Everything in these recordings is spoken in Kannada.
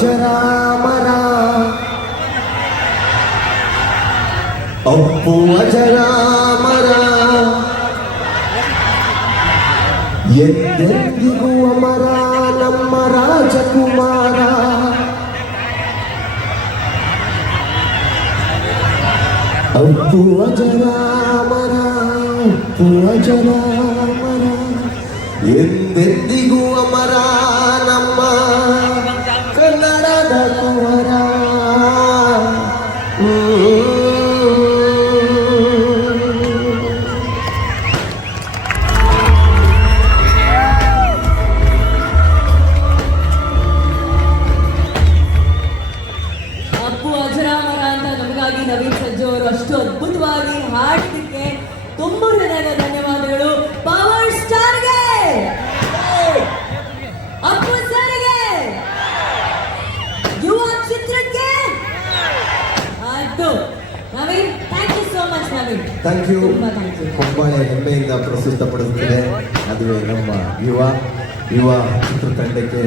భుజ రామ అప్పు అజరామరా ఎందెందిగు అమరా నమ్మ రాజకుమారా. అప్పు అజరామరా అప్పు అజరామరా ఎందెందిగు అమరా ಅದ್ಭುತವಾಗಿ ಹಾಡಿದ್ದಕ್ಕೆ ತುಂಬ ಹೃದಯದ ಧನ್ಯವಾದಗಳು. ಪವರ್ ಸ್ಟಾರ್ಗೆ ಅಪ್ಪು ಸರ್ಗೆ ಯುವ ಚಿತ್ರಕ್ಕೆ! ಆಯ್ತು Naveen thank you so much Naveen. Thank you ತುಂಬಾ ಥ್ಯಾಂಕ್ ಯು ಕೊಂಬಾಳೆ ಹೆಮ್ಮೆಯಿಂದ ಪ್ರಸ್ತುತಪಡಿಸುತ್ತಿದೆ ಅದುವೇ ನಮ್ಮ ಯುವ ಯುವ ಚಿತ್ರತಂಡಕ್ಕೆ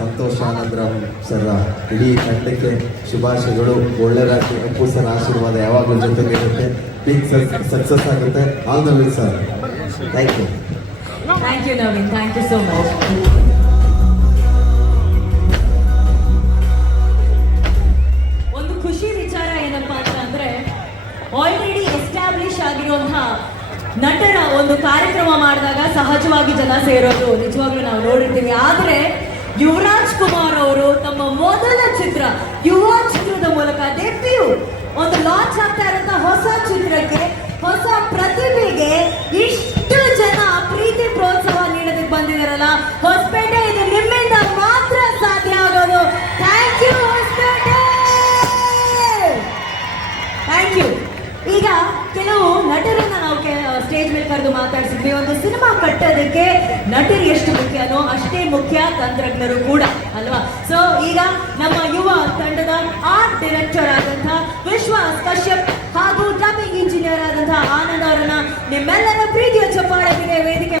ಸಂತೋಷ್ ಆನಂದರಾಮ್ ಸರ್ ಇಡೀ ತಂಡಕ್ಕೆ ಶುಭಾಶಯಗಳು. ಒಳ್ಳೆಯದಾಗಿ ಅಪ್ಪು ಸರ್ ಆಶೀರ್ವಾದ ಯಾವಾಗಲೂ ಜೊತೆಗೆ ಇರುತ್ತೆ. ಬಿಗ್ ಸಕ್ಸಸ್ ಆಗುತ್ತೆ. All the well sir thank you thank you Naveen thank you so much ಒಂದು ಖುಷಿ ವಿಚಾರ ಏನಪ್ಪಾ ಅಂತಂದ್ರೆ ಆಲ್ರೆಡಿ ಎಸ್ಟಾಬ್ಲಿಷ್ ಆಗಿರುವಂತಹ ನಟರ ಒಂದು ಕಾರ್ಯಕ್ರಮ ಮಾಡಿದಾಗ ಸಹಜವಾಗಿ ಜನ ಸೇರೋದು. ನಿಜವಾಗ್ಲೂ ನಾವು ನೋಡಿರ್ತೀವಿ. ಆದ್ರೆ ಯುವರಾಜ್ ಕುಮಾರ್ ಅವರು ತಮ್ಮ ಮೊದಲ ಚಿತ್ರ ಯುವ ಚಿತ್ರದ ಮೂಲಕ ಡೆಬ್ಯೂ ಒಂದು ಲಾಂಚ್ ಆಗ್ತಾ ಇರೋಂಥ ಹೊಸ ಚಿತ್ರಕ್ಕೆ, ಹೊಸ ಪ್ರತಿಭೆಗೆ ಇಷ್ಟು ಜನ ಪ್ರೀತಿ ಪ್ರೋತ್ಸಾಹ ನೀಡೋದಕ್ಕೆ ಬಂದಿದಾರಲ್ಲ. ಹೊಸಪೇಟೆ ಇದು ನಿಮ್ಮಿಂದ ಮಾತ್ರ ಸಾಧ್ಯ ಆಗೋದು. Thank you Hosapete! Thank you ಈಗ ಕೆಲವು ನಟರನ್ನ ನಾವು ಸ್ಟೇಜ್ ಮೇಲೆ ಕರೆದು ಮಾತಾಡಿಸಿದ್ವಿ. ಒಂದು ಕಟ್ಟೋದಕ್ಕೆ ನಟರು ಎಷ್ಟು ಮುಖ್ಯನೋ ಅಷ್ಟೇ ಮುಖ್ಯ ತಂತ್ರಜ್ಞರು ಕೂಡ, ಅಲ್ವಾ? ಸೊ ಈಗ ನಮ್ಮ ಯುವ ತಂಡದ ಆರ್ಟ್ ಡೈರೆಕ್ಟರ್ ಆದಂತಹ ವಿಶ್ವಾಸ್ ಕಶ್ಯಪ್ ಹಾಗೂ ಡಬ್ಬಿಂಗ್ ಇಂಜಿನಿಯರ್ ಆದಂತಹ ಆನಂದ್ ಅವರನ್ನ ನಿಮ್ಮೆಲ್ಲರ ಪ್ರೀತಿಯ ಚಪ್ಪಾಳೆ ವೇದಿಕೆ